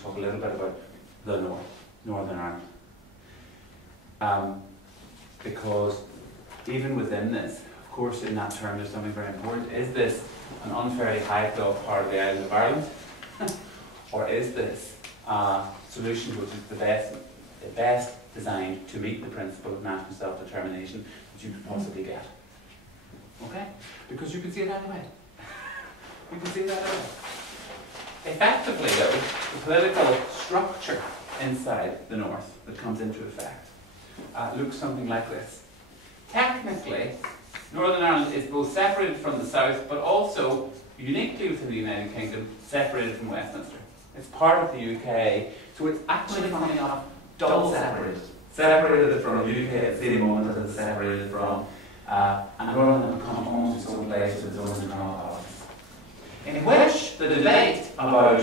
to talk a little bit about the North, Northern Ireland. Because even within this, of course, in that term, there's something very important. Is this an unfairly high-class part of the island of Ireland? Or is this a solution which is the best designed to meet the principle of national self-determination that you could possibly get? Okay? Because you can see it either way. You can see that either way. Effectively, though, the political structure inside the North that comes into effect looks something like this. Technically, Northern Ireland is both separated from the South, but also, uniquely within the United Kingdom, separated from Westminster. It's part of the UK, so it's actually, funny enough, double separated. Separated from the UK at the same moment as it's separated from, and Northern Ireland becomes almost its own place with its own internal politics. In which the debate about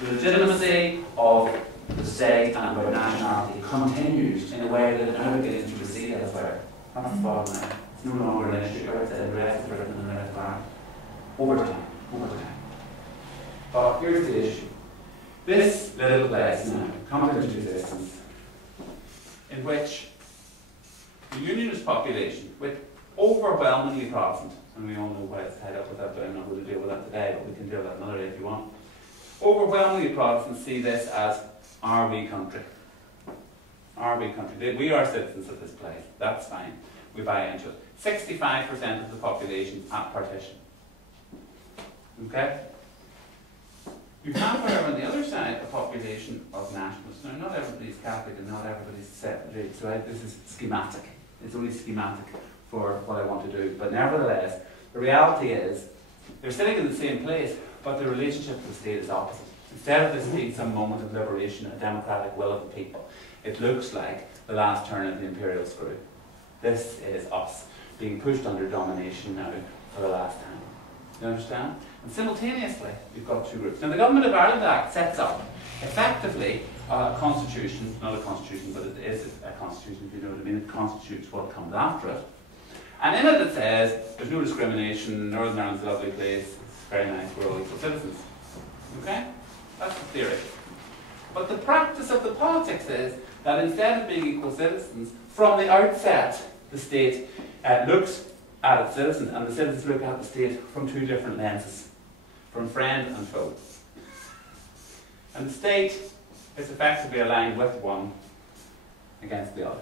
the legitimacy of the state and about nationality continues in a way that it now begins to recede elsewhere. That's the bottom line. It's no longer an issue outside the rest of Britain and the rest of Ireland. Over time. But here's the issue. This little place now comes into existence in which the Unionist population, with overwhelmingly Protestant, and we all know why it's tied up with that, but I'm not going to deal with that today, but we can deal with that another day if you want. Overwhelmingly Protestants see this as our wee country. Our wee country. We are citizens of this place. That's fine. We buy into it. 65% of the population at partition. Okay? You have, however, on the other side, a population of nationalists. Now, not everybody's Catholic and not everybody's separate, so this is schematic. It's only schematic for what I want to do. But nevertheless, the reality is, they're sitting in the same place, but the relationship to the state is opposite. Instead of this being some moment of liberation, a democratic will of the people, it looks like the last turn of the imperial screw. This is us being pushed under domination now for the last time. You understand? And simultaneously, you've got two groups. Now, the Government of Ireland Act sets up, effectively, a constitution, not a constitution, but it is a constitution, if you know what I mean. It constitutes what comes after it. And in it, it says, there's no discrimination, Northern Ireland's a lovely place, it's very nice, we're all equal citizens. Okay? That's the theory. But the practice of the politics is that instead of being equal citizens, from the outset, the state looks at its citizens, and the citizens look at the state from two different lenses, from friend and foe. And the state is effectively aligned with one against the other.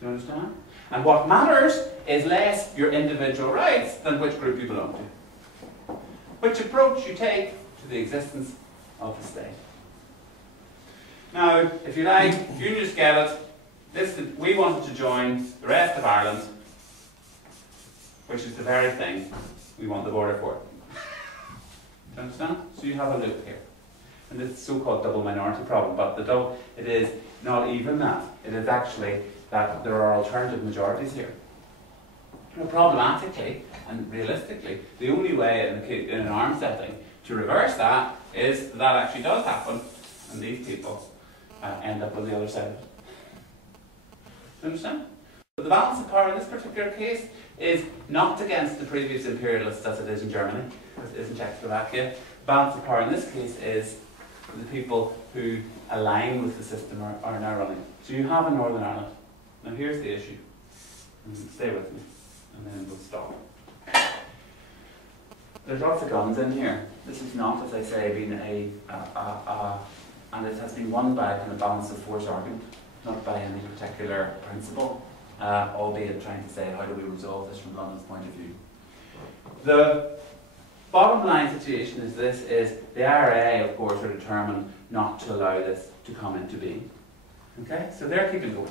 Do you understand? And what matters is less your individual rights than which group you belong to. Which approach you take to the existence of the state. Now, if you like, if you just get it, we wanted to join the rest of Ireland, which is the very thing we want the border for. Do you understand? So you have a loop here. And this so-called double minority problem, but it is not even that. It is actually that there are alternative majorities here. Now, problematically and realistically, the only way in an arms setting to reverse that is that actually does happen, and these people end up on the other side of it. Do you understand? But the balance of power in this particular case is not against the previous imperialists as it is in Germany, as it is in Czechoslovakia. The balance of power in this case is the people who align with the system are now running. So you have a Northern Ireland. Now here's the issue. Stay with me, and then we'll stop. There's lots of guns in here. This is not, as I say, been and it has been won by a kind of balance of force argument, not by any particular principle, albeit trying to say how do we resolve this from London's point of view. The bottom line situation is this: is the IRA, of course, are determined not to allow this to come into being. Okay, so they're keeping going.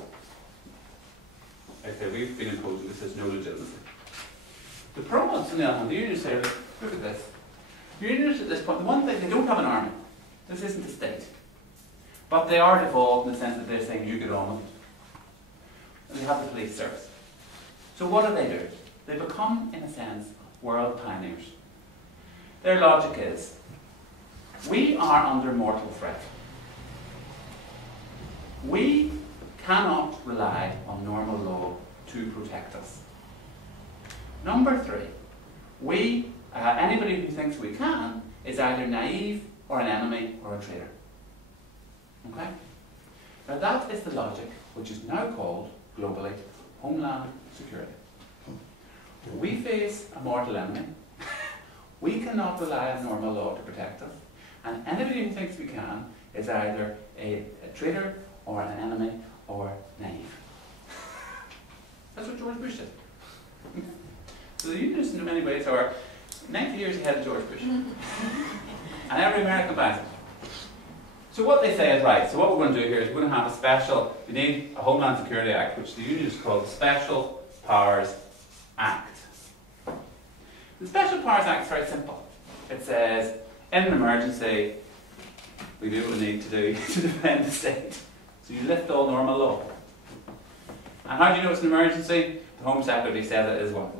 Okay, we've been imposing this as no legitimacy. The proponents, on the other hand, the unions say, look at this. The unions at this point, the one thing, they don't have an army. This isn't a state. But they are devolved in the sense that they're saying, you get on with it. And they have the police service. So what do? They become, in a sense, world pioneers. Their logic is, we are under mortal threat. We cannot rely on normal law to protect us. Number three, anybody who thinks we can is either naive or an enemy or a traitor. Okay? Now that is the logic which is now called, globally, homeland security. We face a mortal enemy. We cannot rely on normal law to protect us. And anybody who thinks we can is either a traitor or an enemy or naive. That's what George Bush said. So the Unionists in many ways are 90 years ahead of George Bush. And every American buys it. So what they say is right. So what we're going to do here is we're going to have a special, we need a Homeland Security Act, which the Unionists call the Special Powers Act. The Special Powers Act is very simple. It says, in an emergency, we do what we need to do to defend the state. So you lift all normal law. And how do you know it's an emergency? The Home Secretary says it is one.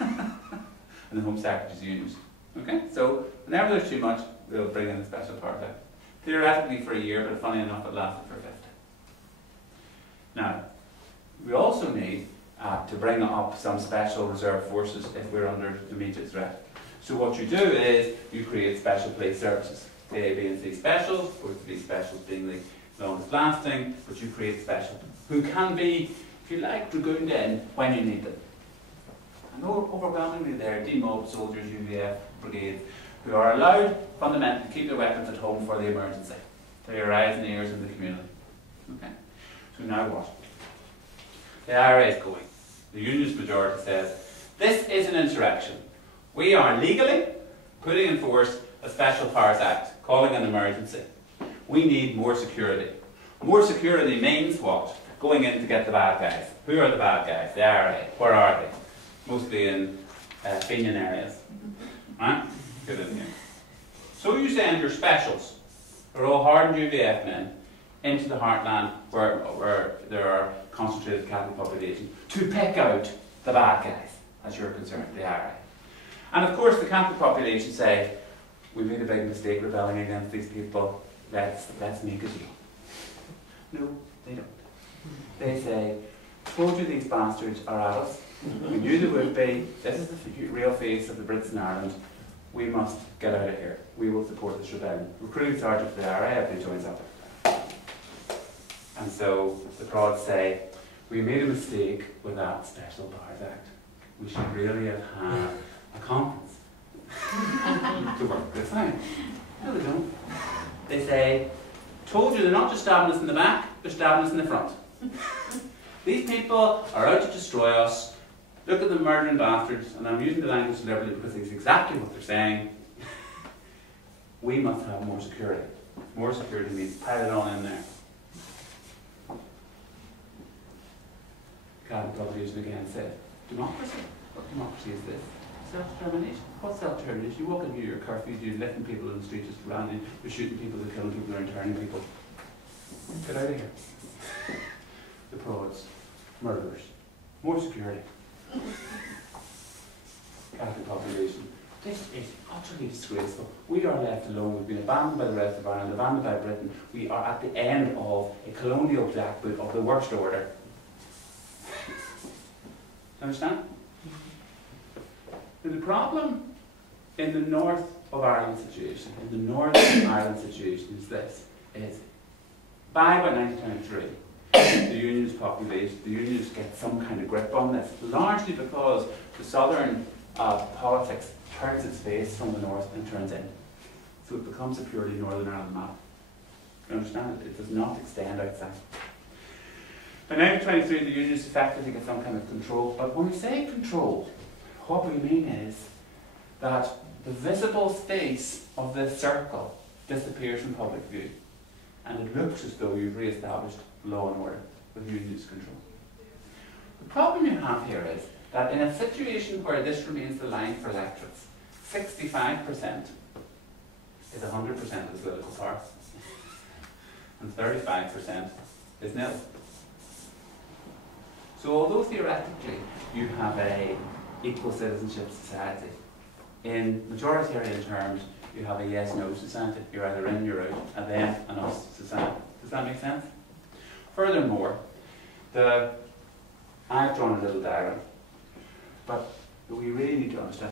And the Home Secretary's used. Okay? So whenever there's too much, we'll bring in the Special Powers Act. Theoretically for a year, but funny enough, it lasted for 50. Now, we also need to bring up some special reserve forces if we're under immediate threat. So what you do is you create special police services. The A, B and C specials, of course the B specials being the longest lasting, but you create special, who can be, if you like, dragooned in when you need them. And overwhelmingly they're demobbed soldiers, UVF brigades, who are allowed fundamentally to keep their weapons at home for the emergency. They're your eyes and ears in the community. Okay. So now what? The IRA is going. The Unionist majority says, this is an insurrection. We are legally putting in force a Special Powers Act, calling an emergency. We need more security. More security means what? Going in to get the bad guys. Who are the bad guys? The IRA. Where are they? Mostly in Fenian areas. Right? Good in here. So you send your specials, they're all hardened UVF men, into the heartland where there are concentrated Catholic population to pick out the bad guys, as you're concerned, the IRA. And of course the Catholic population say, we made a big mistake rebelling against these people, let's make a deal. No, they don't. They say, told you these bastards are at us, we knew they would be, this is the real face of the Brits in Ireland, we must get out of here. We will support this rebellion. Recruiting sergeant for the IRA if they joins up. And so the prods say, we made a mistake with that Special Powers Act. We should really have had a conference to work this out. No, they don't. They say, told you they're not just stabbing us in the back, they're stabbing us in the front. These people are out to destroy us. Look at the murdering bastards, and I'm using the language deliberately because it's exactly what they're saying. We must have more security. More security means pile it on in there. Catholic population again said, democracy? What democracy is this? Self-determination. What's self-determination? You walk into your curfew, you're lifting people in the streets, just random, you're shooting people, you're killing people, you're interning people. Get out of here. The prods, murderers, more security. Catholic population. This is utterly disgraceful. We are left alone. We've been abandoned by the rest of Ireland, abandoned by Britain. We are at the end of a colonial black book of the worst order. Understand? Now, the problem in the north of Ireland situation, in the Northern Ireland situation is this, is by about 1923, the Unionist population, the Unionists get some kind of grip on this, largely because the southern politics turns its face from the north and turns in. So it becomes a purely Northern Ireland map. You understand? It does not extend outside. By 1923, the Unionists effectively get some kind of control. But when we say control, what we mean is that the visible face of this circle disappears from public view. And it looks as though you've re-established law and order with Unionist control. The problem you have here is that in a situation where this remains the line for electorates, 65% is 100% of the political power, and 35% is nil. So although theoretically you have a equal citizenship society, in majoritarian terms you have a yes-no society. You're either in, you're out, a them and us society. Does that make sense? Furthermore, I've drawn a little diagram, but we really need to understand